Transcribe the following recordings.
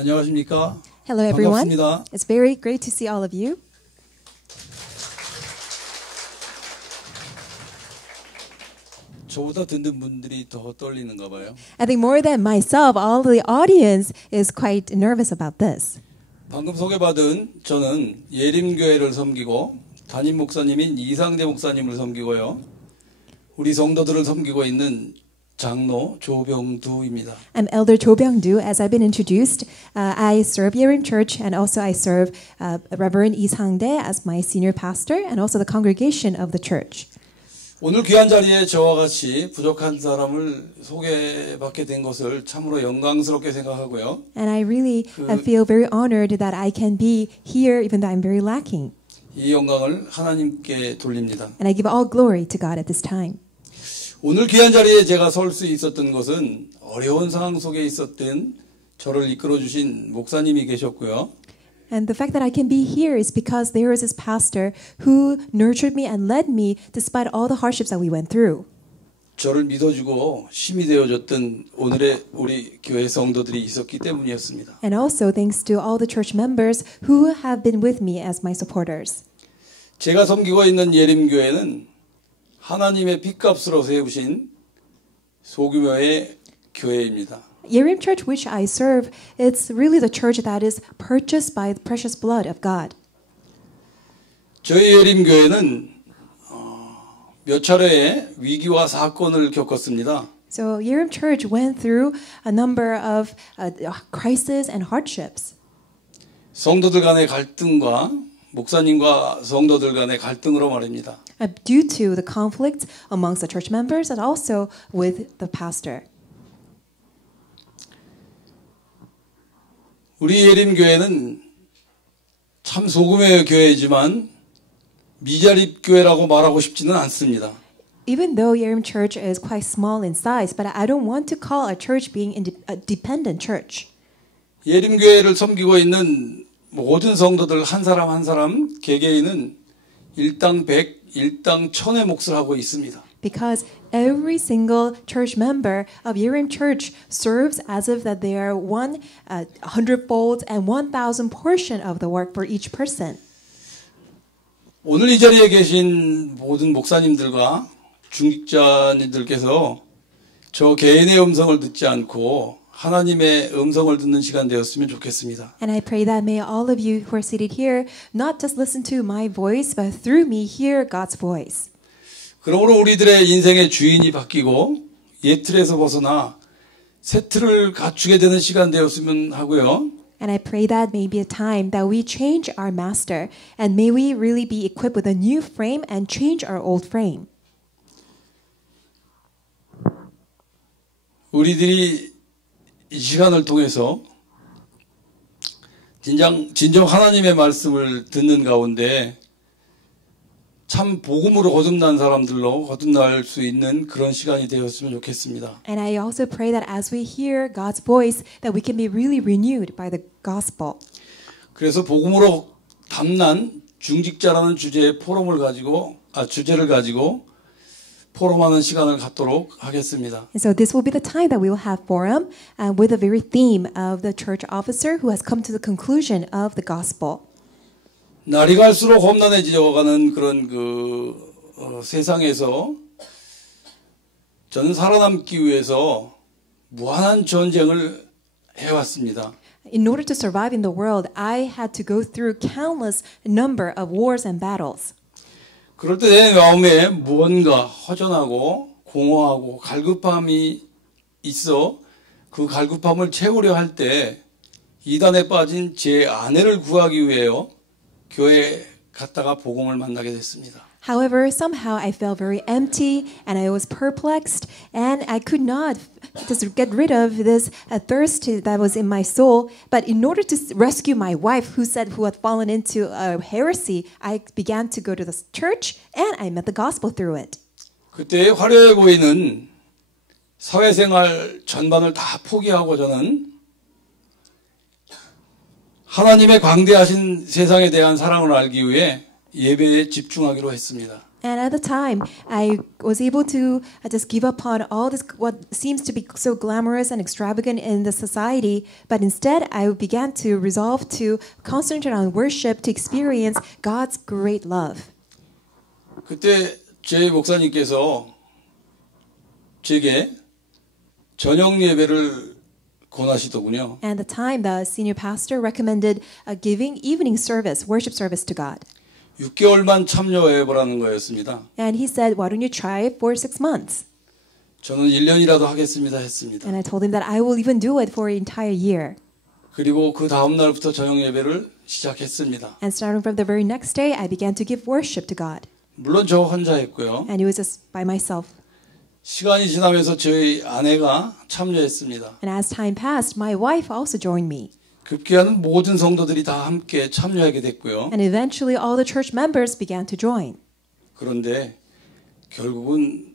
안녕하십니까? Hello, everyone. 반갑습니다. It's very great to see all of you. 저보다 듣는 분들이 더 떨리는가 봐요. I think more than myself, all the audience is quite nervous about this. 방금 소개받은 저는 예림교회를 섬기고 담임 목사님인 이상대 목사님을 섬기고요. 우리 성도들을 섬기고 있는 장로 조병두입니다. I'm Elder Cho Byung-do. As I've been introduced, I serve Yerim Church, and also I serve Reverend Lee Sang-dae as my senior pastor, and also the congregation of the church. 오늘 귀한 자리에 저와 같이 부족한 사람을 소개받게 된 것을 참으로 영광스럽게 생각하고요. And I really feel very honored that I can be here, even though I'm very lacking. 이 영광을 하나님께 돌립니다. And I give all glory to God at this time. 오늘 귀한 자리에 제가 설 수 있었던 것은 어려운 상황 속에 있었던 저를 이끌어 주신 목사님이 계셨고요. And the fact that I can be here is because there is this pastor who nurtured me and led me despite all the hardships that we went through. 저를 믿어주고 힘이 되어줬던 오늘의 우리 교회 성도들이 있었기 때문이었습니다. And also thanks to all the church members who have been with me as my supporters. 제가 섬기고 있는 예림교회는 하나님의 핏값으로 세우신 소규모의 교회입니다. Yerim Church, which I serve, it's really the church that is purchased by the precious blood of God. 저희 예림교회는 몇 차례의 위기와 사건을 겪었습니다. So Yerim Church went through a number of crises and hardships. 성도들 간의 갈등과 목사님과 성도들 간의 갈등으로 말입니다. Due to the conflict amongst the church members and also with the pastor. 우리 예림교회는 참 소규모의 교회이지만 미자립 교회라고 말하고 싶지는 않습니다. Even though Yerim Church is quite small in size, but I don't want to call our church being a dependent church. 예림교회를 섬기고 있는 모든 성도들 한 사람 한 사람 개개인은 일당 100, 일당 1000의 몫을 하고 있습니다. Because every single church member of Yerim Church serves as if that they are 100-fold and 1,000 portion of the work for each person. 오늘 이 자리에 계신 모든 목사님들과 중직자님들께서 저 개인의 음성을 듣지 않고 하나님의 음성을 듣는 시간 되었으면 좋겠습니다. And I pray that may all of you who are seated here not just listen to my voice, but through me hear God's voice. 그러므로 우리들의 인생의 주인이 바뀌고 옛 틀에서 벗어나 새 틀을 갖추게 되는 시간 되었으면 하고요. And I pray that may be a time that we change our master, and may we really be equipped with a new frame and change our old frame. 우리들이 이 시간을 통해서 진정 하나님의 말씀을 듣는 가운데 참 복음으로 거듭난 사람들로 거듭날 수 있는 그런 시간이 되었으면 좋겠습니다. And I also pray that as we hear God's voice, that we can be really renewed by the gospel. 그래서 복음으로 담난 중직자라는 주제를 가지고 포럼하는 시간을 갖도록 하겠습니다. And so this will be the time that we will have forum with the very theme of the church officer who has come to the conclusion of the gospel. 날이 갈수록 험난해져가는 그런 세상에서 저는 살아남기 위해서 무한한 전쟁을 해왔습니다. In order to survive in the world, I had to go through countless number of wars and battles. 그럴 때 내 마음에 무언가 허전하고 공허하고 갈급함이 있어 그 갈급함을 채우려 할 때 이단에 빠진 제 아내를 구하기 위해요. 교회에 갔다가 복음을 만나게 됐습니다. However, somehow I felt very empty and I was perplexed and I could not just get rid of this thirst that was in my soul. But in order to rescue my wife who had fallen into a heresy, I began to go to the church and I met the gospel through it. 그때 화려해 보이는 사회생활 전반을 다 포기하고 저는 하나님의 광대하신 세상에 대한 사랑을 알기 위해 예배에 집중하기로 했습니다. And at the time, I was able to just give up on all this, what seems to be so glamorous and extravagant in the society. But instead, I began to resolve to concentrate on worship to experience God's great love. 그때 제 목사님께서 제게 저녁 예배를 권하시더군요. And at the time, the senior pastor recommended giving evening service, worship service to God. 6개월만 참여해보라는 거였습니다. And he said, why don't you try it for 6 months? 저는 1년이라도 하겠습니다 했습니다. And I told him that I will even do it for an entire year. 그리고 그 다음 날부터 저녁 예배를 시작했습니다. And starting from the very next day, I began to give worship to God. 물론 저 혼자 했고요. And it was just by myself. 시간이 지나면서 저희 아내가 참여했습니다. And as time passed, my wife also joined me. 급기야는 모든 성도들이 다 함께 참여하게 됐고요. And eventually all the church members began to join. 그런데 결국은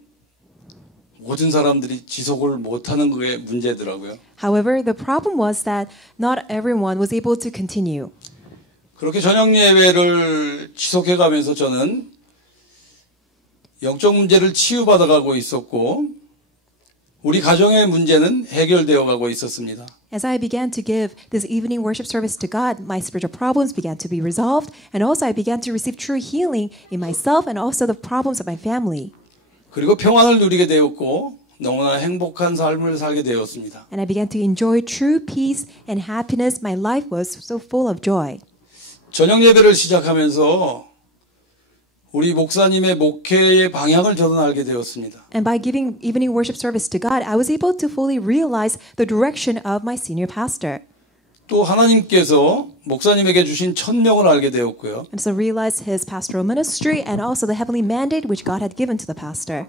모든 사람들이 지속을 못하는 게 문제더라고요. However, the problem was that not everyone was able to continue. 그렇게 저녁 예배를 지속해가면서 저는 영적 문제를 치유받아가고 있었고 우리 가정의 문제는 해결되어 가고 있었습니다. As I began to give this evening worship service to God, my spiritual problems began to be resolved, and also I began to receive true healing in myself and also the problems of my family. 그리고 평안을 누리게 되었고 너무나 행복한 삶을 살게 되었습니다. And I began to enjoy true peace and happiness. My life was so full of joy. 저녁 예배를 시작하면서 우리 목사님의 목회의 방향을 저는 알게 되었습니다. And by giving evening worship service to God, I was able to fully realize the direction of my senior pastor. 또 하나님께서 목사님에게 주신 천명을 알게 되었고요. And so realized his pastoral ministry and also the heavenly mandate which God had given to the pastor.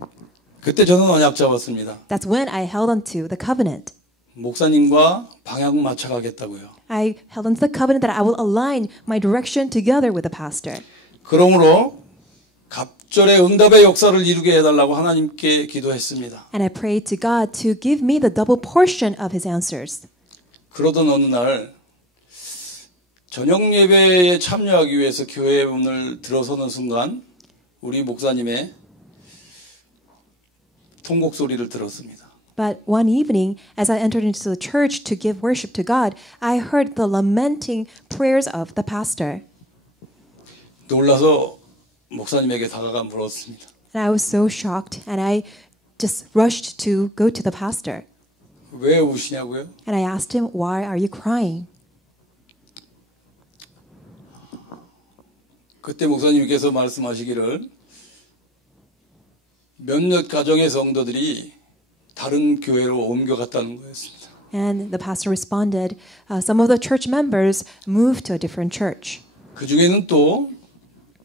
그때 저는 언약 잡았습니다. That's when I held onto the covenant. 목사님과 방향 맞춰가겠다고요. I held onto the covenant that I will align my direction together with the pastor. 그러므로 갑절의 응답의 역사를 이루게 해달라고 하나님께 기도했습니다. And I prayed to God to give me the double portion of his answers. 그러던 어느 날 저녁 예배에 참여하기 위해서 교회 문을 들어서는 순간 우리 목사님의 통곡 소리를 들었습니다. But one evening, as I entered into the church to give worship to God, I heard the lamenting prayers of the pastor. 놀라서 목사님에게 다가가 물었습니다. And I was so shocked, and I just rushed to go to the pastor. 왜 우시냐고요? And I asked him, why are you crying? 그때 목사님께서 말씀하시기를 몇몇 가정의 성도들이 다른 교회로 옮겨갔다는 거였습니다. And the pastor responded, some of the church members moved to a different church. 그 중에는 또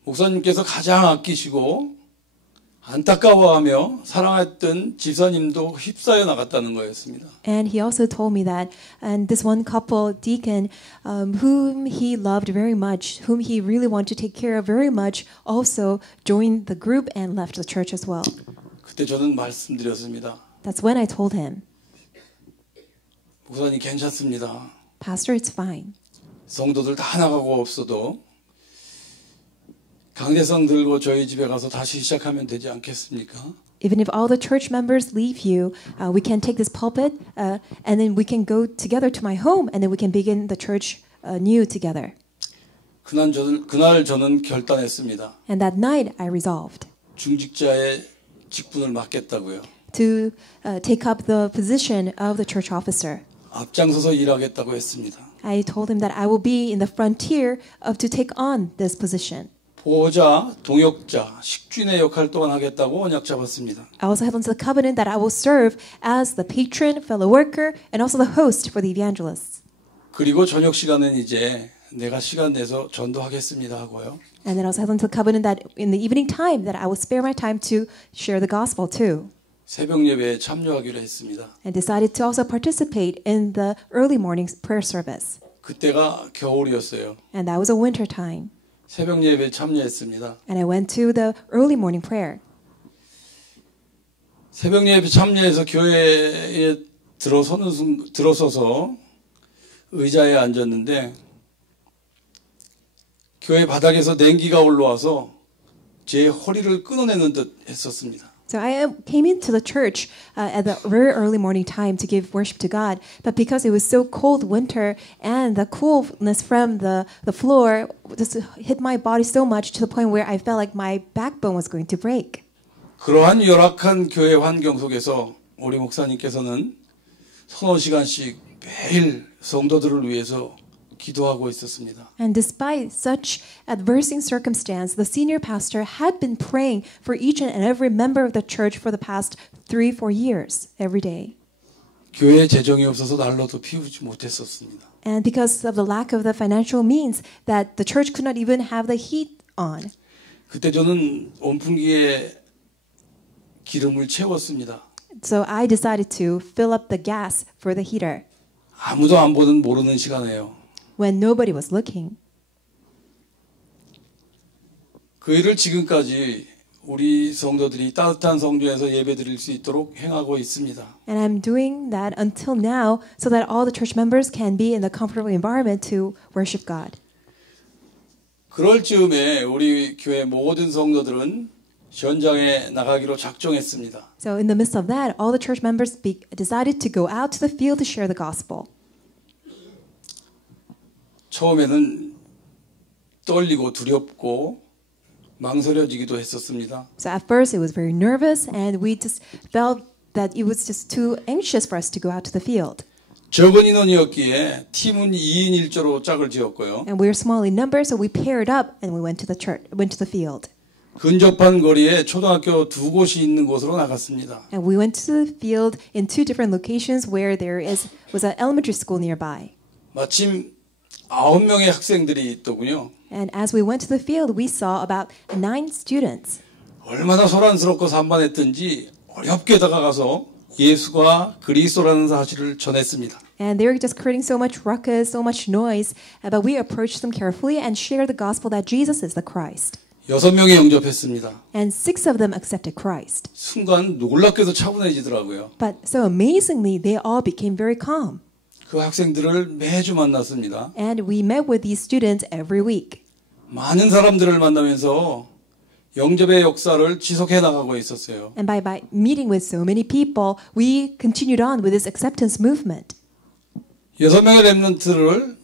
목사님께서 가장 아끼시고 안타까워하며 사랑했던 집사님도 휩싸여 나갔다는 거였습니다. And he also told me that, and this one couple, deacon, whom he loved very much, whom he really wanted to take care of very much, also joined the group and left the church as well. 그때 저는 말씀드렸습니다. That's when I told him, 목사님 괜찮습니다. Pastor, it's fine. 성도들 다 나가고 없어도 강대상 들고 저희 집에 가서 다시 시작하면 되지 않겠습니까? Even if all the church members leave you, we can take this pulpit and then we can go together to my home and then we can begin the church new together. 그날 저는 결단했습니다. And that night I resolved 중직자의 직분을 맡겠다고요. to take up the position of the church officer. 앞장서서 일하겠다고 했습니다. I told him that I will be in the frontier of to take on this position. 보호자, 동역자, 식주인의 역할 또한 하겠다고 언약 잡았습니다. I also held onto the covenant that I will serve as the patron, fellow worker, and also the host for the evangelists. 그리고 저녁 시간은 이제 내가 시간 내서 전도하겠습니다 하고요. And then also held onto the covenant that in the evening time that I will spare my time to share the gospel too. 새벽 예배에 참여하기로 했습니다. And decided to also participate in the early morning prayer service. 그때가 겨울이었어요. And that was a winter time. 새벽 예배에 참여했습니다. And I went to the early morning prayer. 새벽 예배 참여해서 교회에 들어서서 의자에 앉았는데 교회 바닥에서 냉기가 올라와서 제 허리를 끊어내는 듯 했었습니다. So came into the church at the very early morning time to give worship to God. But because it was so cold winter and the coolness from the floor just hit my body so much to the point where I felt like my backbone was going to break. 그러한 열악한 교회 환경 속에서 우리 목사님께서는 서너 시간씩 매일 성도들을 위해서 기도하고 있었습니다. And despite such adversing circumstance, the senior pastor had been praying for each and every member of the church for the past 3-4 years every day. 교회 재정이 없어서 난로도 피우지 못했었습니다. And because of the lack of the financial means, that the church could not even have the heat on. 그때 저는 온풍기에 기름을 채웠습니다. So I decided to fill up the gas for the heater 아무도 안 보는 모르는 시간에요. when nobody was looking. 그 일을 지금까지 우리 성도들이 따뜻한 성전에서 예배드릴 수 있도록 행하고 있습니다. And I'm doing that until now so that all the church members can be in a comfortable environment to worship God. 그럴 즈음에 우리 교회 모든 성도들은 현장에 나가기로 작정했습니다. So in the midst of that, all the church members decided to go out to the field to share the gospel. 처음에는 떨리고 두렵고 망설여지기도 했었습니다. So at first it was very nervous and we just felt that it was just too anxious for us to go out to the field. 적은 인원이었기에 팀은 2인 1조로 짝을 지었고요. And we were small in number, so we paired up and we went to the field. 근접한 거리에 초등학교 2곳이 있는 곳으로 나갔습니다. And we went to the field in 2 different locations where was an elementary school nearby. 마침 9명의 학생들이 있더군요. And as we went to the field, we saw about 9 students. 얼마나 소란스럽고 산만했던지 어렵게 다가가서 예수가 그리스도라는 사실을 전했습니다. And they were just creating so much ruckus, so much noise, but we approached them carefully and shared the gospel that Jesus is the Christ. 6명이 영접했습니다. And 6 of them accepted Christ. 순간 놀랍게도 차분해지더라고요. But so amazingly, they all became very calm. 그 학생들을 매주 만났습니다. And we met with these students every week. 많은 사람들을 만나면서 영접의 역사를 지속해 나가고 있었어요. And by meeting with so many people, we continued on with this acceptance movement. 6명의 렘넌트를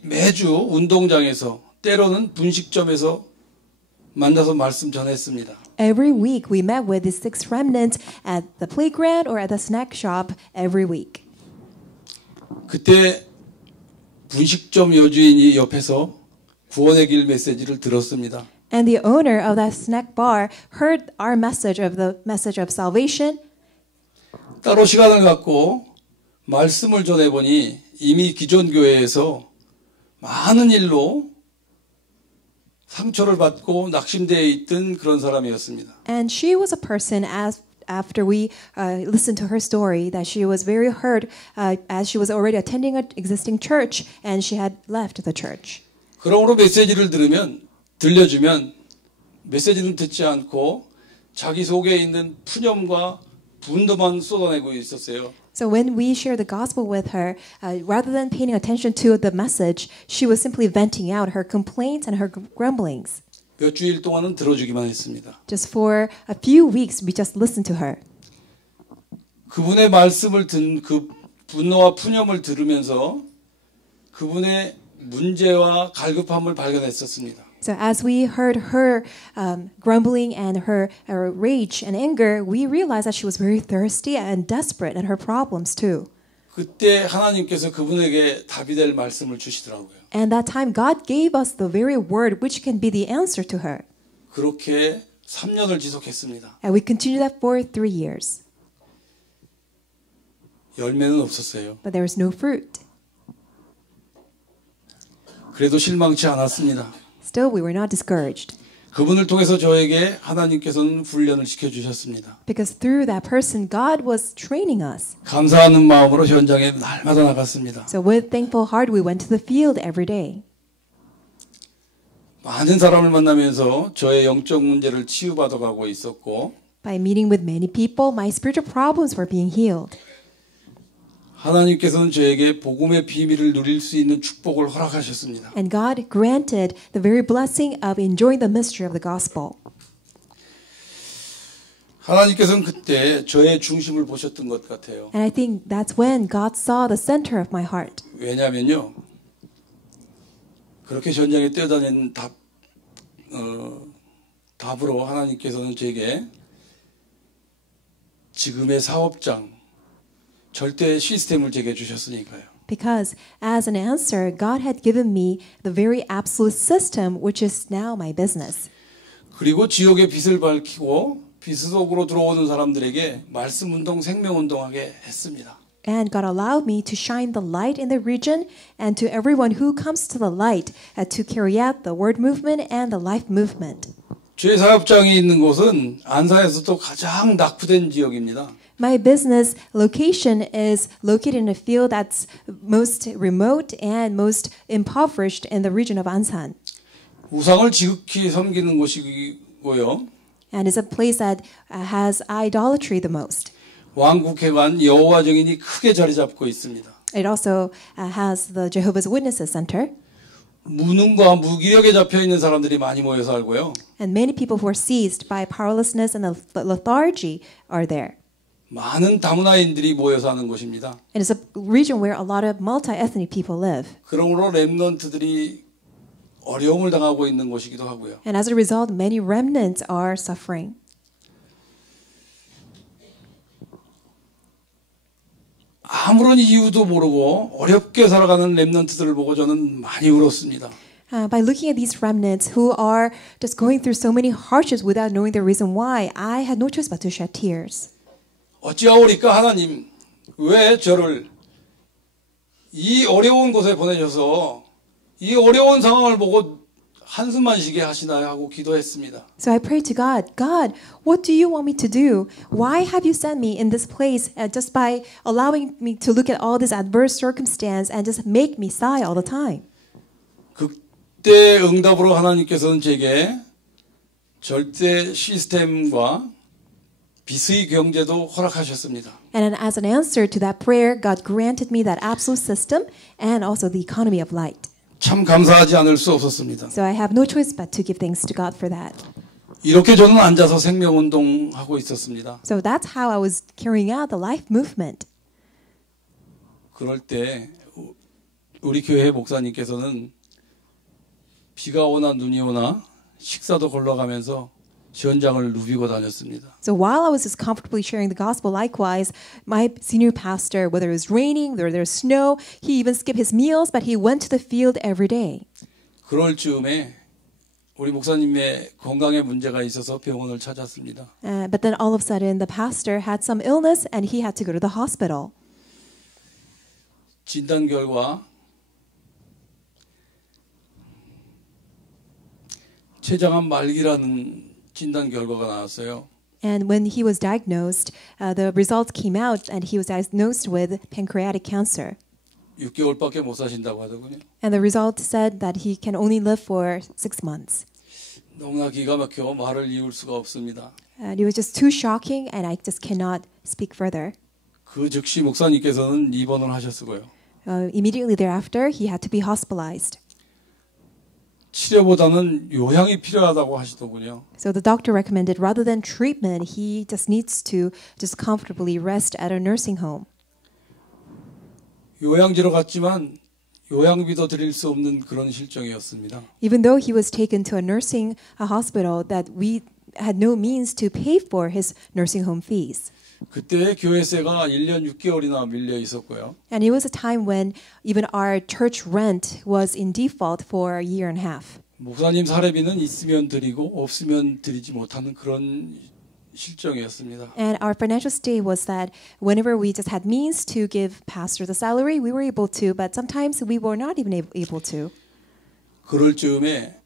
매주 운동장에서 때로는 분식점에서 만나서 말씀 전했습니다. Every week we met with these 6 remnants at the playground or at the snack shop every week. 그때 분식점 여주인이 옆에서 구원의 길 메시지를 들었습니다. And the owner of that snack bar heard our message of salvation. 따로 시간을 갖고 말씀을 전해보니 이미 기존 교회에서 많은 일로 상처를 받고 낙심되어 있던 그런 사람이었습니다. And she was a person after we listened to her story that she was very hurt as she was already attending an existing church and she had left the church. 그러므로 메시지를 들려주면 메시지는 듣지 않고 자기 속에 있는 푸념과 분노만 쏟아내고 있었어요. So when we shared the gospel with her, rather than paying attention to the message, she was simply venting out her complaints and her grumblings. 몇 주일 동안은 들어주기만 했습니다. Just for a few weeks, we just listened to her. 그분의 말씀을 듣는 그 분노와 푸념을 들으면서 그분의 문제와 갈급함을 발견했었습니다. So as we heard her grumbling and her rage and anger, we realized that she was very thirsty and desperate at her problems too. 그때 하나님께서 그분에게 답이 될 말씀을 주시더라고요. And that time God gave us the very word which can be the answer to her. 그렇게 3년을 지속했습니다. And we continued that for 3 years. 열매는 없었어요. But there was no fruit. 그래도 실망치 않았습니다. Still, we were not discouraged. 그분을 통해서 저에게 하나님께서는 훈련을 시켜주셨습니다. Because through that person, God was training us. 감사하는 마음으로 현장에 날마다 나갔습니다. So with thankful heart, we went to the field every day. 많은 사람을 만나면서 저의 영적 문제를 치유받아가고 있었고 By meeting with many people, my spiritual problems were being healed. 하나님께서는 저에게 복음의 비밀을 누릴 수 있는 축복을 허락하셨습니다. And God granted the very blessing of enjoying the mystery of the gospel. 하나님께서는 그때 저의 중심을 보셨던 것 같아요. And I think that's when God saw the center of my heart. 왜냐하면요, 그렇게 전장에 뛰어다니는 답으로 하나님께서는 제게 지금의 사업장, 절대 시스템을 제게 주셨으니까요. Because as an answer, God had given me the very absolute system, which is now my business. 그리고 지옥의 빛을 밝히고 빛 속으로 들어오는 사람들에게 말씀 운동, 생명 운동하게 했습니다. And God allowed me to shine the light in the region and to everyone who comes to the light to carry out the word movement and the life movement. 제 사업장이 있는 곳은 안산에서도 가장 낙후된 지역입니다. My business location is located in a field that's most remote and most impoverished in the region of Ansan. 우상을 지극히 섬기는 곳이고요. And it's a place that has idolatry the most. 왕국회관 여호와 증인이 크게 자리 잡고 있습니다. It also has the Jehovah's Witnesses Center. 무능과 무기력에 잡혀 있는 사람들이 많이 모여 살고요. And many people who are seized by powerlessness and lethargy are there. 많은 다문화인들이 모여 사는 곳입니다. It is a region where a lot of multi-ethnic people live. 그러므로 렘넌트들이 어려움을 당하고 있는 곳이기도 하고요. And as a result, many remnants are suffering. 아무런 이유도 모르고 어렵게 살아가는 렘넌트들을 보고 저는 많이 울었습니다. By looking at these remnants who are just going through so many hardships without knowing the reason why, I had no choice but to shed tears. 어찌하오리까 하나님, 왜 저를 이 어려운 곳에 보내셔서 이 어려운 상황을 보고 한숨만 쉬게 하시나요? 하고 기도했습니다. So I prayed to God, God, what do you want me to do? Why have you sent me in this place just by allowing me to look at all this adverse circumstance and just make me sigh all the time? 그때 응답으로 하나님께서는 제게 절대 시스템과 빛의 경제도 허락하셨습니다. And as an answer to that prayer, God granted me that absolute system and also the economy of light. 참 감사하지 않을 수 없었습니다. So I have no choice but to give thanks to God for that. 이렇게 저는 앉아서 생명운동하고 있었습니다. So that's how I was carrying out the life movement. 그럴 때 우리 교회 목사님께서는 비가 오나 눈이 오나 식사도 걸러가면서 현장을 누비고 다녔습니다. So while I was just comfortably sharing the gospel, likewise, my senior pastor, whether it was raining or there's snow, he even skipped his meals, but he went to the field every day. 그럴 즈음에 우리 목사님의 건강에 문제가 있어서 병원을 찾았습니다. But then all of a sudden, the pastor had some illness and he had to go to the hospital. 진단 결과 췌장암 말기라는 진단 결과가 나왔어요. And when he was diagnosed, the results came out and he was diagnosed with pancreatic cancer. 6개월밖에 못 사신다고 하더군요. And the result said that he can only live for 6 months. 너무나 기가 막혀 말을 이을 수가 없습니다. And it was just too shocking and I just cannot speak further. 그 즉시 목사님께서는 입원을 하셨고요. Immediately thereafter, he had to be hospitalized. 치료보다는 요양이 필요하다고 하시더군요. So the doctor recommended rather than treatment, he just needs to just comfortably rest at a nursing home. 요양지로 갔지만 요양비도 드릴 수 없는 그런 실정이었습니다. Even though he was taken to a nursing hospital that we had no means to pay for his nursing home fees. 그때 교회세가 1년 6개월이나 밀려 있었고요. And it was a time when even our church rent was in default for a year and a half. 목사님 사례비는 있으면 드리고 없으면 드리지 못하는 그런 실정이었습니다. And our financial state was that whenever we just had means to give pastor the salary, we were able to, but sometimes we were not even able to. 그럴 즈음에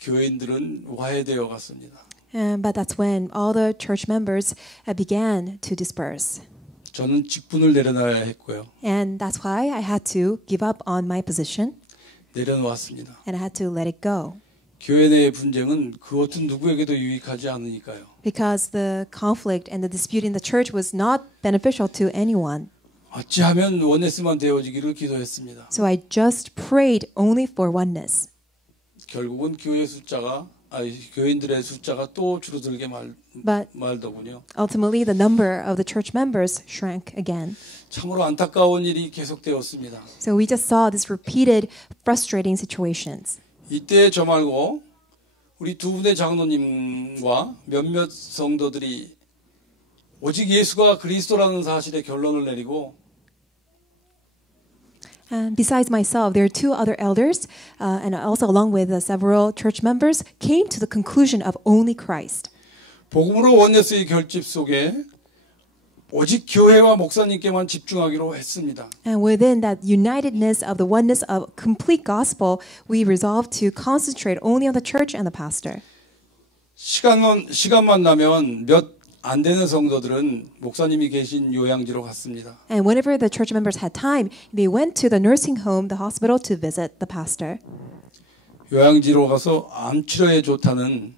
교인들은 와해되어 갔습니다. But that's when all the church members began to disperse. 저는 직분을 내려놔야 했고요. And that's why I had to give up on my position 내려놓았습니다. and I had to let it go. 교회 내의 분쟁은 그 어떤 누구에게도 유익하지 않으니까요. Because the conflict and the dispute in the church was not beneficial to anyone. 어찌하면 원네스만 되어지기를 기도했습니다. So I just prayed only for oneness. 결국은 교인들의 숫자가 또 줄어들게 But 말더군요. ultimately, the number of the church members shrank again. 참으로 안타까운 일이 계속되었습니다. So we just saw this repeated frustrating situations. 이때 저 말고 우리 두 분의 장로님과 몇몇 성도들이 오직 예수가 그리스도라는 사실에 결론을 내리고 And besides myself, there are two other elders, and also along with several church members, came to the conclusion of only Christ. 복음으로 원네스의 결집 속에 오직 교회와 목사님께만 집중하기로 했습니다. And within that unitedness of the oneness of complete gospel, we resolved to concentrate only on the church and the pastor. 시간만 나면 몇 안 되는 성도들은 목사님이 계신 요양지로 갔습니다. And whenever the church members had time, they went to the nursing home, the hospital, to visit the pastor. 요양지로 가서 암 치료에 좋다는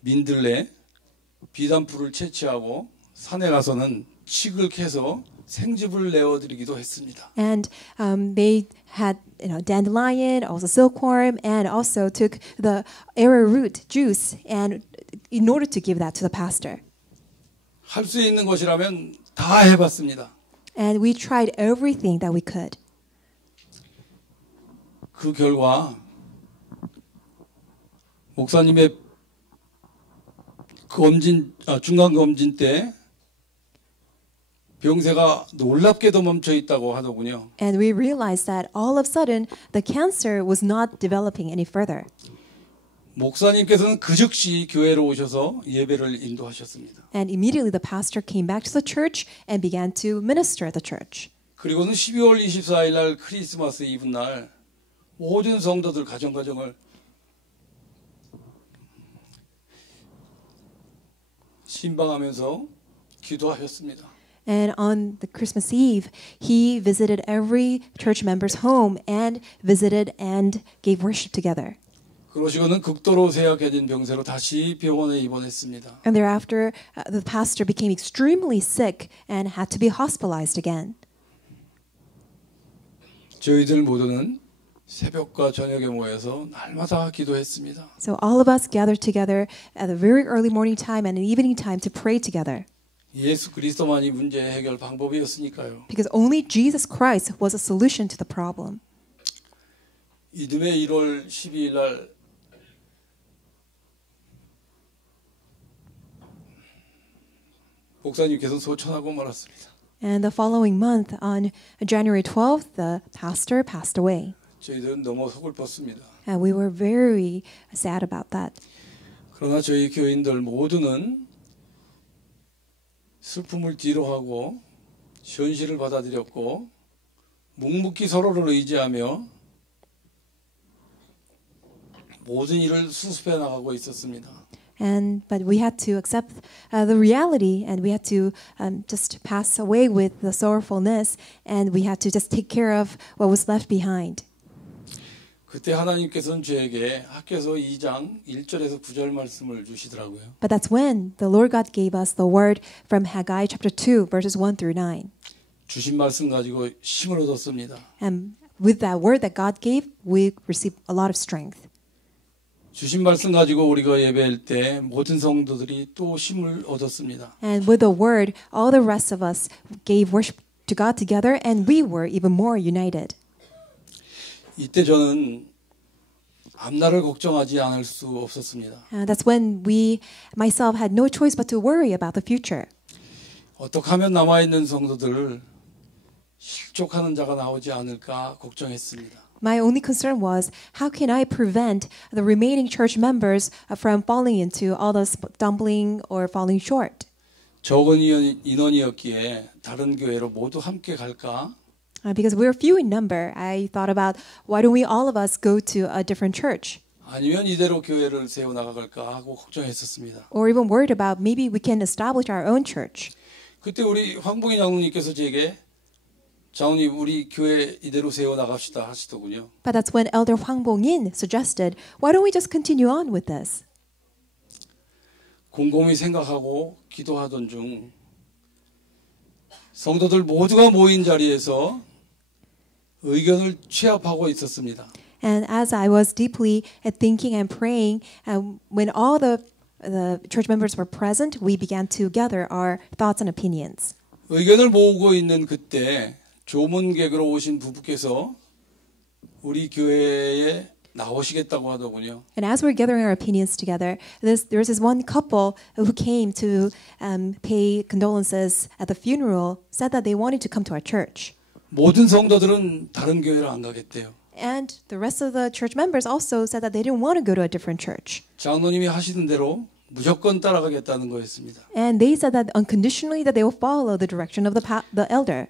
민들레, 비단풀을 채취하고 산에 가서는 칡을 캐서 생즙을 내어드리기도 했습니다. And they had dandelion, also silkworm, and also took the arrowroot juice and in order to give that to the pastor. 할 수 있는 것이라면 다 해봤습니다. And we tried everything that we could. 그 결과 목사님의 중간 검진 때 병세가 놀랍게도 멈춰 있다고 하더군요. And we realized that all of a sudden the cancer was not developing any further. 목사님께서는 그 즉시 교회로 오셔서 예배를 인도하셨습니다. And immediately the pastor came back to the church and began to minister at the church. 그리고는 12월 24일 날 크리스마스 이브 날 모든 성도들 가정을 신방하면서 기도하셨습니다. And on the Christmas Eve, he visited every church member's home and visited and gave worship together. 그러시고는 극도로 쇠약해진 병세로 다시 병원에 입원했습니다. And thereafter, the pastor became extremely sick and had to be hospitalized again. 저희들 모두는 새벽과 저녁에 모여서 날마다 기도했습니다. So all of us gathered together at a very early morning time and an evening time to pray together. 예수 그리스도만이 문제 해결 방법이었으니까요. Because only Jesus Christ was a solution to the problem. 이듬해 1월 12일 날 목사님께서 소천하고 말았습니다. And the following month, on January 12th, the pastor passed away. 저희들은 너무 서글펐습니다. And we were very sad about that. 그러나 저희 교인들 모두는 슬픔을 뒤로하고 현실을 받아들였고 묵묵히 서로를 의지하며 모든 일을 수습해 나가고 있었습니다. But we had to accept the reality, and we had to just pass away with the sorrowfulness, and we had to just take care of what was left behind. 그때 하나님께서는 저에게 학개서 2장 1절에서 9절 말씀을 주시더라고요. But that's when the Lord God gave us the word from Haggai chapter 2, verses 1 through 9. 주신 말씀 가지고 힘을 얻었습니다. And with that word that God gave, we received a lot of strength. 주신 말씀 가지고 우리가 예배할 때 모든 성도들이 또 힘을 얻었습니다. And with the word, all the rest of us gave worship to God together, and we were even more united. 이때 저는 앞날을 걱정하지 않을 수 없었습니다. That's when myself had no choice but to worry about the future. 어떻게 하면 남아있는 성도들을 실족하는 자가 나오지 않을까 걱정했습니다. My only concern was, how can I prevent the remaining church members from falling into all the stumbling or falling short? 적은 인원이었기에 다른 교회로 모두 함께 갈까? Because we're few in number, I thought about, why don't we all of us go to a different church? 아니면 이대로 교회를 세워 나갈까 하고 걱정했었습니다. Or even worried about, maybe we can establish our own church. 그때 우리 황봉희 장로님께서 제게 장로님 우리 교회 이대로 세워 나갑시다 하시더군요. But that's when Elder Hwang Bong-in suggested, why don't we just continue on with this? 곰곰이 생각하고 기도하던 중 성도들 모두가 모인 자리에서 의견을 취합하고 있었습니다. And as I was deeply thinking and praying, when all the the church members were present, we began to gather our thoughts and opinions. 의견을 모으고 있는 그때 조문객으로 오신 부부께서 우리 교회에 나오시겠다고 하더군요. And as we're gathering our opinions together, there's this one couple who came to pay condolences at the funeral, said that they wanted to come to our church. 모든 성도들은 다른 교회를 안 가겠대요. And the rest of the church members also said that they didn't want to go to a different church. 장로님이 하시는 대로 무조건 따라가겠다는 거였습니다. And they said that unconditionally that they will follow the direction of the elder.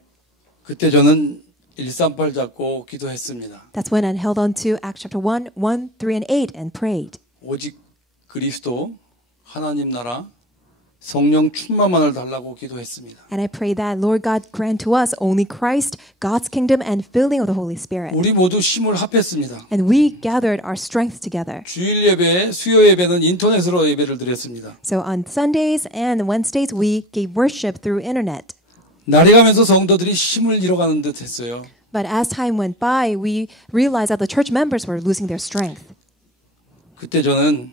그때 저는 138 잡고 기도했습니다. That's when I held on to Acts chapter 1, 1, 3, and 8 and prayed. 오직 그리스도 하나님 나라 성령 충만만을 달라고 기도했습니다. And I pray that Lord God grant to us only Christ, God's kingdom, and filling of the Holy Spirit. 우리 모두 힘을 합했습니다. And we gathered our strength together. 주일 예배, 수요 예배는 인터넷으로 예배를 드렸습니다. So on Sundays and Wednesdays, we gave worship through internet. 날이 가면서 성도들이 힘을 잃어가는 듯 했어요. But as time went by, we realized that the church members were losing their strength. 그때 저는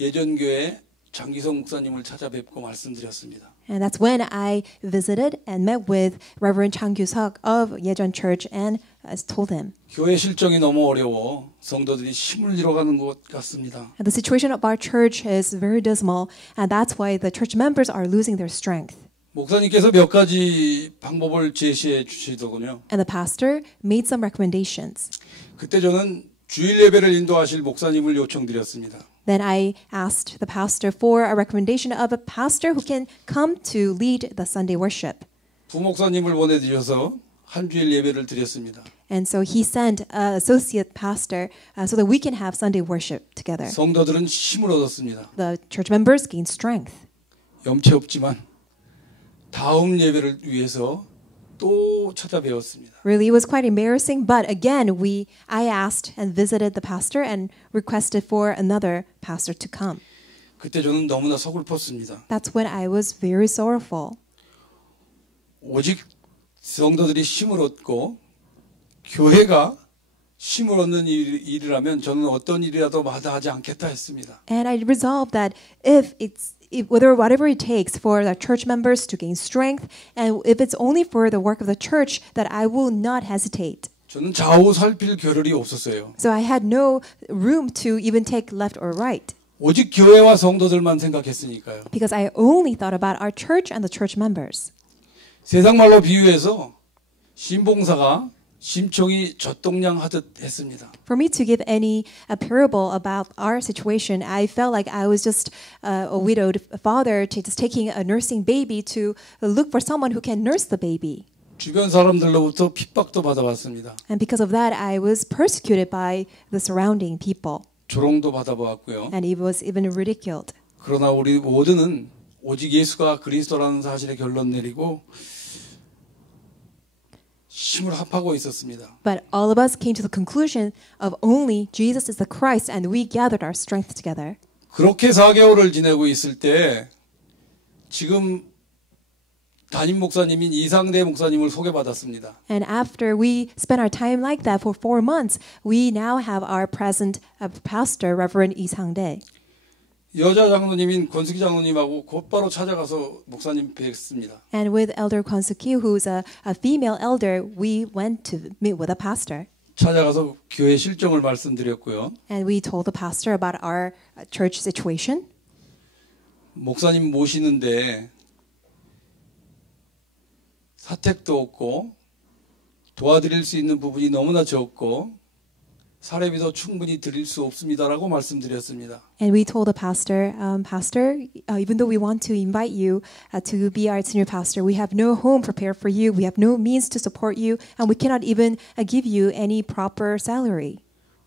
예전 교회 장기성 목사님을 찾아뵙고 말씀드렸습니다. And that's when I visited and met with Reverend Chang Kyu-seok of Yejeon Church and told him. 교회 실정이 너무 어려워 성도들이 힘을 잃어가는 것 같습니다. And the situation of our church is very dismal, and that's why the church members are losing their strength. 목사님께서 몇 가지 방법을 제시해 주시더군요. And the pastor made some recommendations. 그때 저는 주일 예배를 인도하실 목사님을 요청드렸습니다. Then I asked the pastor for a recommendation of a pastor who can come to lead the Sunday worship. 부목사님을 보내주셔서 한 주일 예배를 드렸습니다. And so he sent an associate pastor so that we can have Sunday worship together. 성도들은 힘을 얻었습니다. The church members gained strength. 염치 없지만 다음 예배를 위해서 또 찾아뵈었습니다. Really, it was quite embarrassing, but again, I asked and visited the pastor and requested for another pastor to come. 그때 저는 너무나 서글펐습니다. That's when I was very sorrowful. 오직 성도들이 힘을 얻고 교회가 힘을 얻는 일이라면 저는 어떤 일이라도 마다하지 않겠다 했습니다. And I resolved that whatever it takes for the church members to gain strength, and if it's only for the work of the church, that I will not hesitate. 저는 좌우 살필 겨를이 없었어요. So I had no room to even take left or right. 오직 교회와 성도들만 생각했으니까요. Because I only thought about our church and the church members. 세상 말로 비유해서 신봉사가 심청이 젖동량 하듯 했습니다. For me to give a parable about our situation, I felt like I was just a widowed father just taking a nursing baby to look for someone who can nurse the baby. 주변 사람들로부터 핍박도 받아봤습니다. And because of that, I was persecuted by the surrounding people. 조롱도 받아보았고요. And it was even ridiculed. 그러나 우리 모두는 오직 예수가 그리스도라는 사실에 결론 내리고 힘을 합하고 있었습니다. But all of us came to the conclusion of only Jesus is the Christ, and we gathered our strength together. 그렇게 4개월을 지내고 있을 때 지금 담임 목사님인 이상대 목사님을 소개받았습니다. And after we spent our time like that for 4 months, we now have our present pastor, Reverend Lee Sang-dae. 여자 장로님인 권숙희 장로님하고 곧바로 찾아가서 목사님 뵙습니다. And with Elder Kwon Suk-hee, who's a female elder, we went to meet with a pastor. 찾아가서 교회 실정을 말씀드렸고요. And we told the pastor about our church situation. 목사님 모시는데 사택도 없고 도와드릴 수 있는 부분이 너무나 적고 사례비도 충분히 드릴 수 없습니다라고 말씀드렸습니다. And we told the pastor, even though we want to invite you to be our senior pastor, we have no home prepared for you, we have no means to support you, and we cannot even give you any proper salary.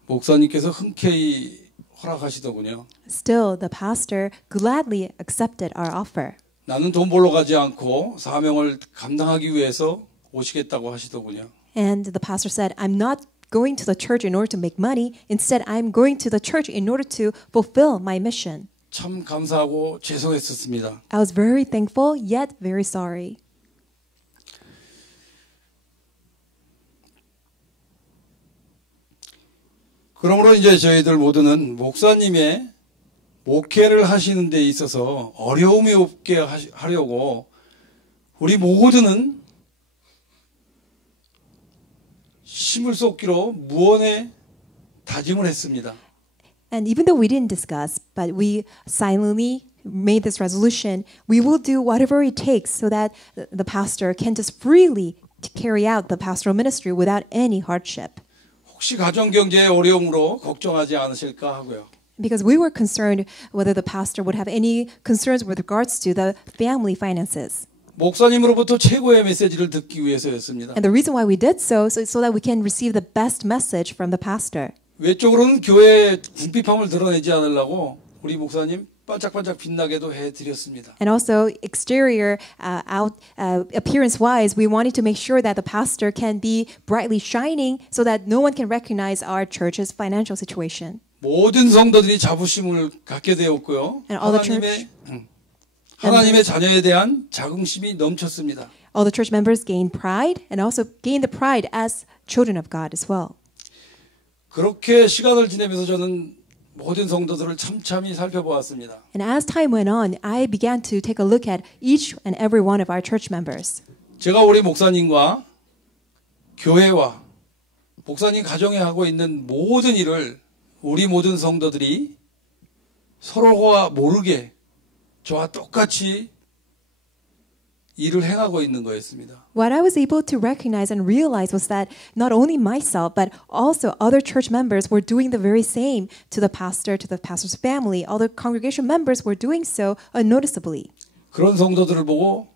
목사님께서 흔쾌히 허락하시더군요. Still, the pastor gladly accepted our offer. 나는 돈 벌러 가지 않고 사명을 감당하기 위해서 오시겠다고 하시더군요. And the pastor said, I'm not going to the church in order to make money. Instead, I'm going to the church in order to fulfill my mission. 참 감사하고 죄송했었습니다. I was very thankful, yet very sorry. 그러므로 이제 저희들 모두는 목사님의 목회를 하시는 데 있어서 어려움이 없게 하려고 우리 모두는 힘을 쏟기로 무언에 다짐을 했습니다. And even though we didn't discuss, but we silently made this resolution, we will do whatever it takes so that the pastor can just freely carry out the pastoral ministry without any hardship. 혹시 가정 경제의 어려움으로 걱정하지 않으실까 하고요. Because we were concerned whether the pastor would have any concerns with regards to the family finances. 목사님으로부터 최고의 메시지를 듣기 위해서였습니다. And the reason why we did so that we can receive the best message from the pastor. 외적으로는 교회의 궁핍함을 드러내지 않으려고 우리 목사님 반짝반짝 빛나게도 해드렸습니다. And also exterior appearance-wise, we wanted to make sure that the pastor can be brightly shining so that no one can recognize our church's financial situation. 모든 성도들이 자부심을 갖게 되었고요. And all the church 하나님의 자녀에 대한 자긍심이 넘쳤습니다. all the church members gained pride and also gained the pride as children of God as well. 그렇게 시간을 지내면서 저는 모든 성도들을 참참히 살펴보았습니다. And as time went on, I began to take a look at each and every one of our church members. 제가 우리 목사님과 교회와 목사님 가정에 하고 있는 모든 일을 우리 모든 성도들이 서로가 모르게 저와 똑같이 일을 행하고 있는 거였습니다. What I was able to recognize and realize was that not only myself, but also other church members were doing the very same to the pastor's family. Other congregation members were doing so unnoticeably. 그런 성도들을 보고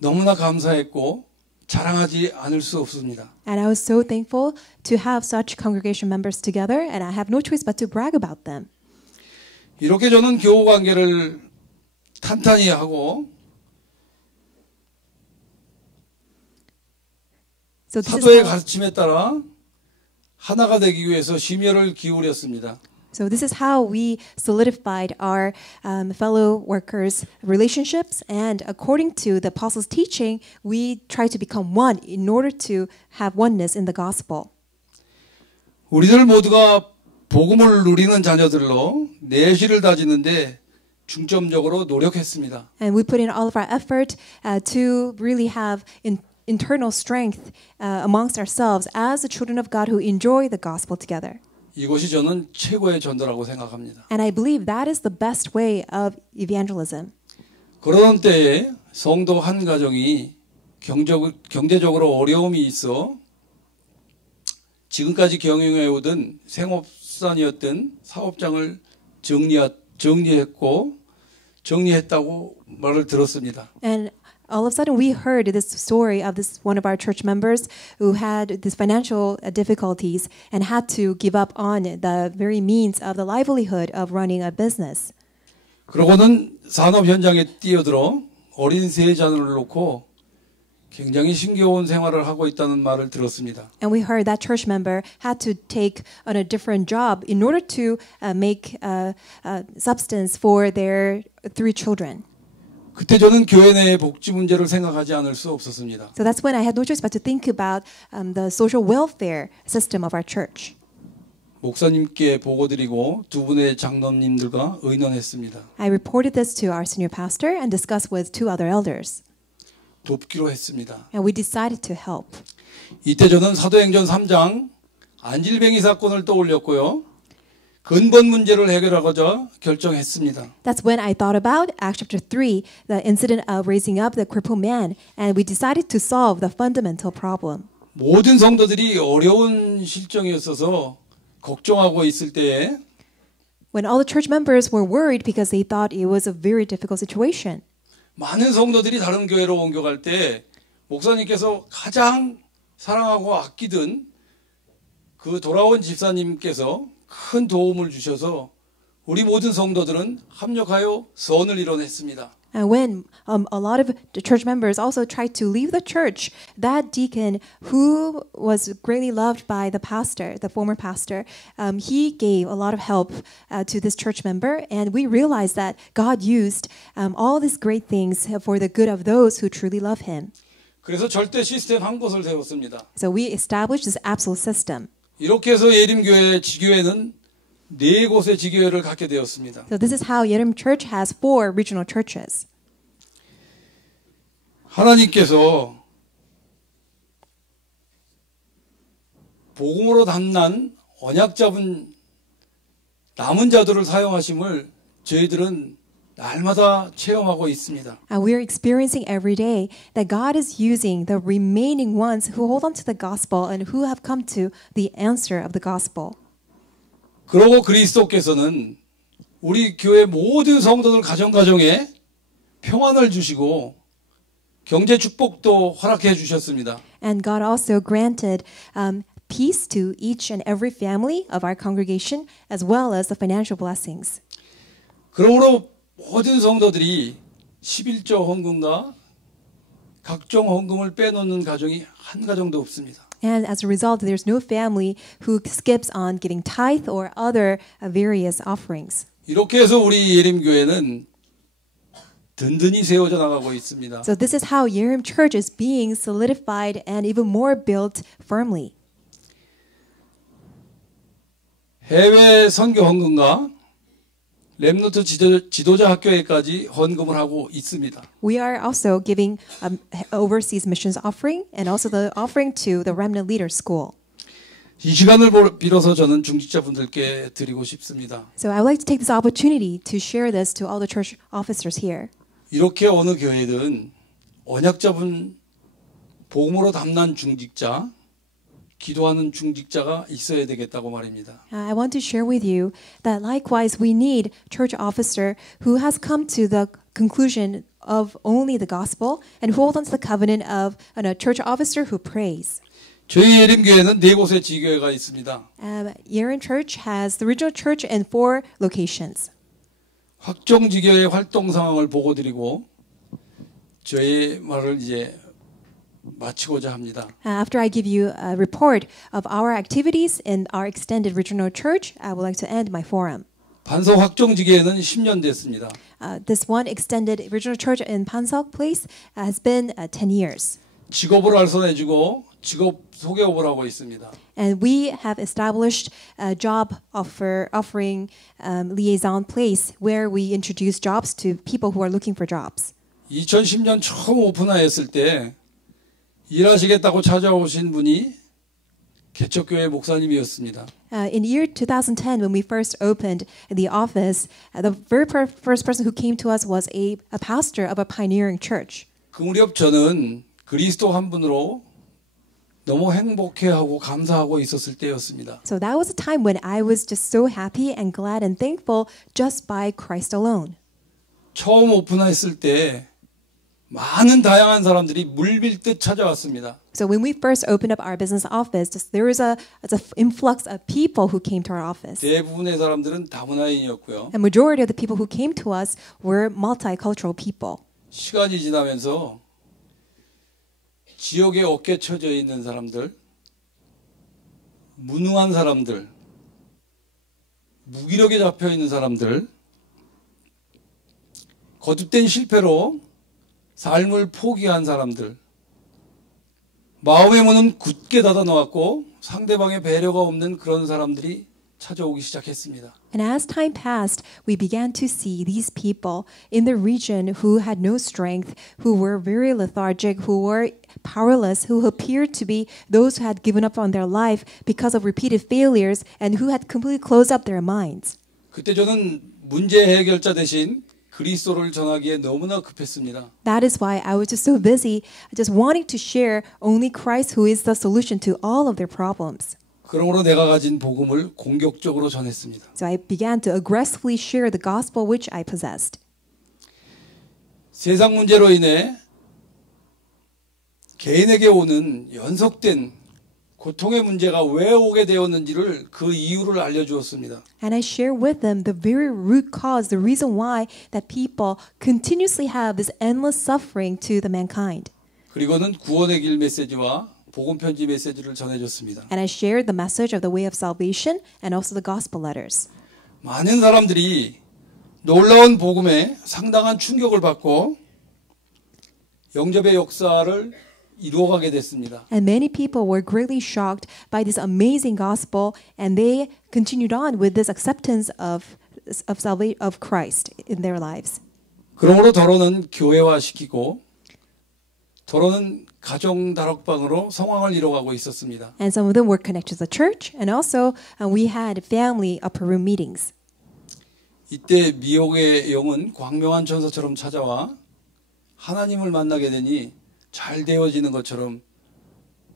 너무나 감사했고 자랑하지 않을 수 없습니다. And I was so thankful to have such congregation members together, and I have no choice but to brag about them. 이렇게 저는 교우 관계를 탄탄히 하고 사도의 가르침에 따라 하나가 되기 위해서 심혈을 기울였습니다. So this is how we solidified our fellow workers' relationships, and according to the apostles' teaching, we try to become one in order to have oneness in the gospel. 우리들 모두가 복음을 누리는 자녀들로 내실을 다지는데 중점적으로 노력했습니다. And we put in all of our effort to really have internal strength amongst ourselves as the children of God who enjoy the gospel together. 이것이 저는 최고의 전도라고 생각합니다. And I believe that is the best way of evangelism. 그러던 때에 성도 한 가정이 경제적으로 어려움이 있어 지금까지 경영해 오던 생업산이었던 사업장을 정리했다고 말을 들었습니다. And all of a sudden we heard this story of this one of our church members who had this financial difficulties and had to give up on the very means of the livelihood of running a business. 그러고는 산업 현장에 뛰어들어 어린 세 자녀를 놓고 굉장히 신겨운 생활을 하고 있다는 말을 들었습니다. And we heard that church member had to take on a different job in order to make substance for their 3 children. 그때 저는 교회 내의 복지 문제를 생각하지 않을 수 없었습니다. So that's when I had no choice but to think about the social welfare system of our church. 목사님께 보고드리고 두 분의 장로님들과 의논했습니다. I reported this to our senior pastor and discussed with 2 other elders. 돕기로 했습니다. And we decided to help. 이때 저는 사도행전 3장 안질뱅이 사건을 떠올렸고요. 근본 문제를 해결하고자 결정했습니다. That's when I thought about Acts chapter 3, the incident of raising up the crippled man, and we decided to solve the fundamental problem. 모든 성도들이 어려운 실정이었어서 걱정하고 있을 때에 When all the church members were worried because they thought it was a very difficult situation. 많은 성도들이 다른 교회로 옮겨갈 때 목사님께서 가장 사랑하고 아끼던 그 돌아온 집사님께서 큰 도움을 주셔서 우리 모든 성도들은 합력하여 선을 이뤄냈습니다. And when a lot of the church members also tried to leave the church, that deacon who was greatly loved by the pastor, the former pastor, he gave a lot of help to this church member, and we realized that God used all these great things for the good of those who truly love Him. 그래서 절대 시스템 한 곳을 세웠습니다. So we established this absolute system. 이렇게 해서 예림교회 지교회는 네 곳의 지교회를 갖게 되었습니다. So this is how Yerim Church has 4 regional churches. 하나님께서 복음으로 담난 언약 잡은 남은 자들을 사용하심을 저희들은 날마다 체험하고 있습니다. And we are experiencing every day that God is using the remaining ones who hold on to the gospel and who have come to the answer of the gospel. 그러고 그리스도께서는 우리 교회 모든 성도들 가정가정에 평안을 주시고 경제 축복도 허락해 주셨습니다. And God also granted peace to each and every family of our congregation as well as the financial blessings. 그러므로 모든 성도들이 11조 헌금과 각종 헌금을 빼놓는 가정이 한 가정도 없습니다. And as a result, there's no family who skips on giving tithe or other various offerings. 이렇게 해서 우리 예림교회는 든든히 세워져 나가고 있습니다. So this is how Yerim Church is being solidified and even more built firmly. 해외 선교 헌금과 렘노트 지도자 학교에까지 헌금을 하고 있습니다. We are also giving overseas missions offering and also the offering to the Remnant Leaders School. 이 시간을 빌어서 저는 중직자분들께 드리고 싶습니다. So I would like to take this opportunity to share this to all the church officers here. 이렇게 어느 교회든 언약 잡은 복음으로 담난 중직자, 기도하는 중직자가 있어야 되겠다고 말입니다. I want to share with you that likewise we need church officer who has come to the conclusion of only the gospel and who hold on to the covenant of a church officer who prays. 저희 예림교회는 네 곳의 지교회가 있습니다. Yerim Church has the regional church in 4 locations. 확정 지교회 활동 상황을 보고 드리고 저희 말을 이제 마치고자 합니다. After I give you a report of our activities in our extended regional church, I would like to end my forum. 반석 확정 지교회는 10년 됐습니다. This one extended regional church in Pansok Place has been 10 years. 직업을 알선해주고 직업 소개업을 하고 있습니다. And we have established a job offering liaison place where we introduce jobs to people who are looking for jobs. 2010년 처음 오픈하였을 때 일하시겠다고 찾아오신 분이 개척교회 목사님이었습니다. In year 2010, when we first opened the office, the very first person who came to us was a pastor of a pioneering church. 그 무렵 저는 그리스도 한 분으로 너무 행복해하고 감사하고 있었을 때였습니다. So that was a time when I was just so happy and glad and thankful just by Christ alone. 처음 오픈했을 때 많은 다양한 사람들이 물밀듯 찾아왔습니다. So when we first opened up our business office, there was an influx of people who came to our office. 대부분의 사람들은 다문화인이었고요. And majority of the people who came to us were multicultural people. 시간이 지나면서 지역에 어깨 쳐져 있는 사람들, 무능한 사람들, 무기력에 잡혀 있는 사람들, 거듭된 실패로 삶을 포기한 사람들, 마음의 문은 굳게 닫아 놓았고 상대방의 배려가 없는 그런 사람들이 찾아오기 시작했습니다. And as time passed, we began to see these people in the region who had no strength, who were very lethargic, who were powerless, who appeared to be those who had given up on their life because of repeated failures and who had completely closed up their minds. 그때 저는 문제 해결자 대신 그리스도를 전하기에 너무나 급했습니다. That is why I was just so busy just wanting to share only Christ who is the solution to all of their problems. 그러므로 내가 가진 복음을 공격적으로 전했습니다. So I began to aggressively share the gospel which I possessed. 세상 문제로 인해 개인에게 오는 연속된 고통의 문제가 왜 오게 되었는지를 그 이유를 알려주었습니다. And I share with them the very root cause, the reason why that people continuously have this endless suffering to the mankind. 그리고는 구원의 길 메시지와 복음 편지 메시지를 전해줬습니다. And I shared the message of the way of salvation and also the gospel letters. 많은 사람들이 놀라운 복음에 상당한 충격을 받고 영접의 역사를 이루어가게 됐습니다. And many people were greatly shocked by this amazing gospel, and they continued on with this acceptance of Christ in their lives. 그러므로 더러는 교회화시키고 더러는 가정 다락방으로 성황을 이뤄가고 있었습니다. And some of them were connected to the church, and also we had family upper room meetings. 이때 미혹의 영은 광명한 천사처럼 찾아와 하나님을 만나게 되니 잘 되어지는 것처럼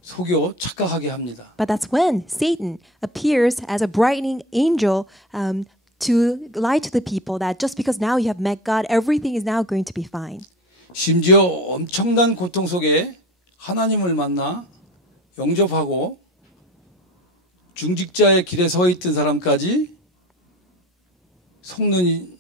속여 착각하게 합니다. But that's when Satan appears as a brightening angel to lie to the people that just because now you have met God, everything is now going to be fine. 심지어 엄청난 고통 속에 하나님을 만나 영접하고 중직자의 길에 서 있던 사람까지 속는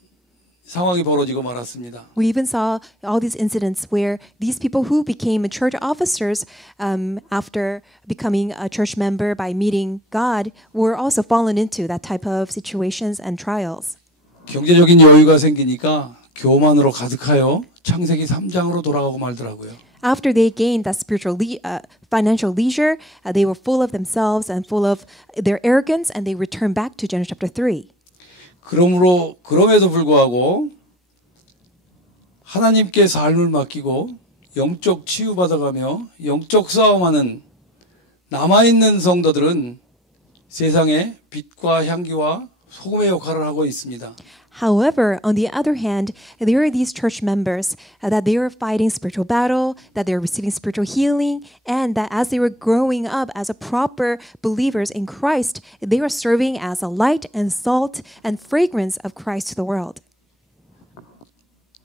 상황이 벌어지고 말았습니다. We even saw all these incidents where these people who became church officers after becoming a church member by meeting God were also fallen into that type of situations and trials. 경제적인 여유가 생기니까 교만으로 가득하여 창세기 3장으로 돌아가고 말더라고요. After they gained that financial leisure, they were full of themselves and full of their arrogance, and they returned back to Genesis chapter 3. 그럼에도 불구하고 하나님께 삶을 맡기고 영적 치유받아가며 영적 싸움하는 남아있는 성도들은 세상에 빛과 향기와 소금의 역할을 하고 있습니다. However, on the other hand, there are these church members that they were fighting spiritual battle, that they were receiving spiritual healing, and that as they were growing up as a proper believers in Christ, they were serving as a light and salt and fragrance of Christ to the world.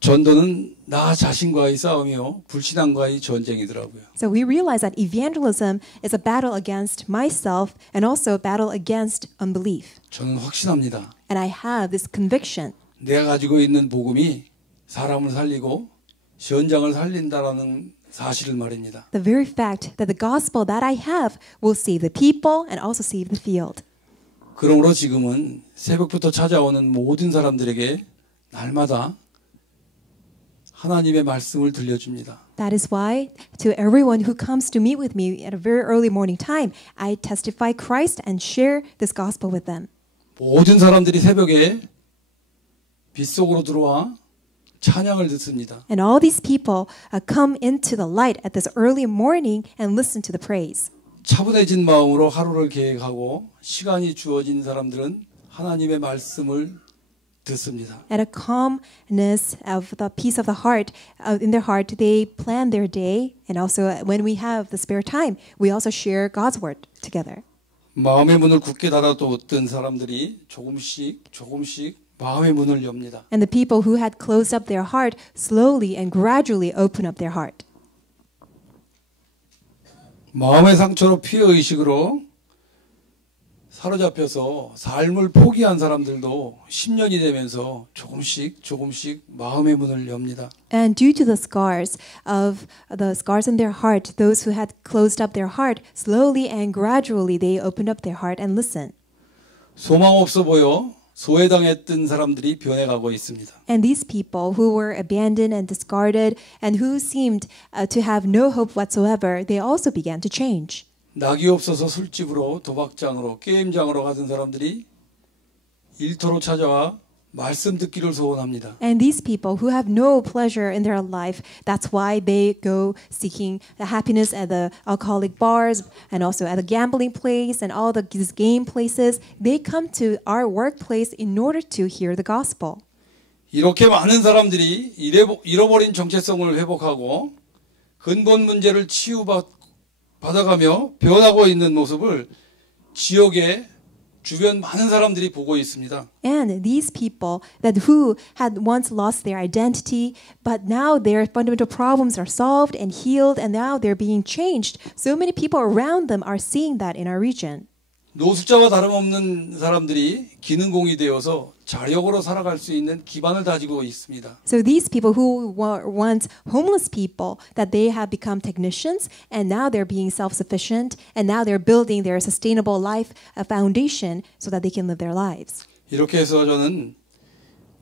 전도는 나 자신과의 싸움이요 불신앙과의 전쟁이더라고요. So we realize that evangelism is a battle against myself and also a battle against unbelief. 저는 확신합니다. And I have this conviction 내가 가지고 있는 복음이 사람을 살리고 현장을 살린다라는 사실을 말입니다. the very fact that the gospel that I have will save the people and also save the field. 그러므로 지금은 새벽부터 찾아오는 모든 사람들에게 날마다 하나님의 말씀을 들려줍니다. That is why to everyone who comes to meet with me at a very early morning time, I testify Christ and share this gospel with them. 모든 사람들이 새벽에 빛 속으로 들어와 찬양을 듣습니다. And all these people come into the light at this early morning and listen to the praise. 차분해진 마음으로 하루를 계획하고 시간이 주어진 사람들은 하나님의 말씀을 듣습니다. At a calmness of the peace of the heart, in their heart, they plan their day. And also when we have the spare time, we also share God's word together. 마음의 문을 굳게 닫아뒀던 사람들이 조금씩 마음의 문을 엽니다. And the people who had closed up their heart slowly and gradually open up their heart. 마음의 상처로 피해 의식으로 사로잡혀서 삶을 포기한 사람들도 10년이 되면서 조금씩 마음의 문을 엽니다. And due to the scars in their heart, those who had closed up their heart, slowly and gradually they opened up their heart and listened. 소망 없어 보여 소외당했던 사람들이 변해가고 있습니다. And these people who were abandoned and discarded and who seemed to have no hope whatsoever, they also began to change. 낙이 없어서 술집으로 도박장으로 게임장으로 가던 사람들이 일터로 찾아와 말씀 듣기를 소원합니다. And these people who have no pleasure in their life, that's why they go seeking the happiness at the alcoholic bars and also at the gambling place and all these game places. They come to our workplace in order to hear the gospel. 이렇게 많은 사람들이 잃어버린 정체성을 회복하고 근본 문제를 치유받아가며 변하고 있는 모습을 지역의 주변 많은 사람들이 보고 있습니다. And these people that who had once lost their identity, but now their fundamental problems are solved and healed, and now they're being changed. So many people around them are seeing that in our region. 노숙자와 다름없는 사람들이 기능공이 되어서 자력으로 살아갈 수 있는 기반을 다지고 있습니다. So these people who were once homeless people, that they have become technicians, and now they're being self-sufficient, and now they're building their sustainable life foundation so that they can live their lives. 이렇게 해서 저는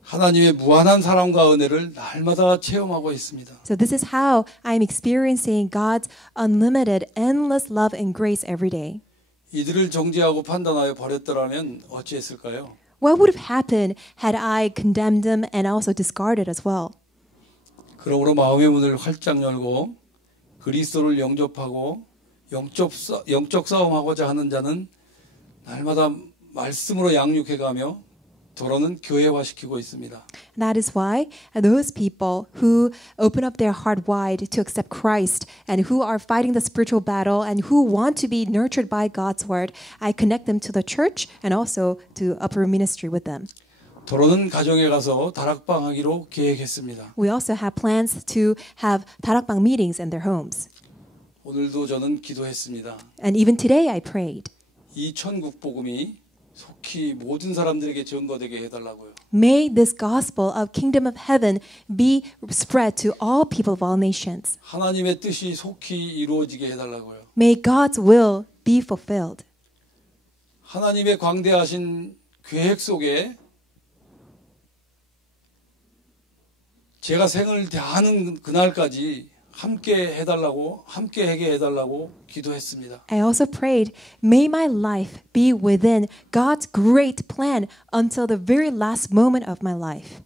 하나님의 무한한 사랑과 은혜를 날마다 체험하고 있습니다. So this is how I'm experiencing God's unlimited, endless love and grace every day. 이들을 정죄하고 판단하여 버렸더라면 어찌했을까요? What would have happened had I condemned them and also discarded as well? 그러므로 마음의 문을 활짝 열고 그리스도를 영접하고 영적 싸움하고자 하는 자는 날마다 말씀으로 양육해가며 도로는 교회화시키고 있습니다. That is why those people who open up their heart wide to accept Christ and who are fighting the spiritual battle and who want to be nurtured by God's word, I connect them to the church and also to upper ministry with them. 도로는 가정에 가서 다락방 하기로 계획했습니다. We also have plans to have 다락방 meetings in their homes. 오늘도 저는 기도했습니다. And even today I prayed. 이 천국 복음이 속히 모든 사람들에게 전거되게 해달라고요. May this gospel of kingdom of heaven be spread to all people of all nations. 하나님의 뜻이 속히 이루어지게 해달라고요. May God's will be fulfilled. 하나님의 광대하신 계획 속에 제가 생을 다하는 그날까지 함께 해달라고, 함께 하게 해달라고 기도했습니다. I also prayed, may my life be within God's great plan until the very last moment of my life.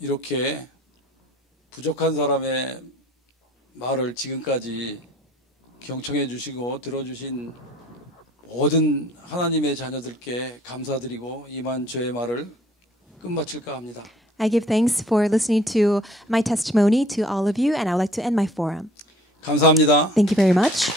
이렇게 부족한 사람의 말을 지금까지 경청해 주시고 들어주신 모든 하나님의 자녀들께 감사드리고 이만 저의 말을 끝마칠까 합니다. I give thanks for listening to my testimony to all of you, and I would like to end my forum. 감사합니다. Thank you very much.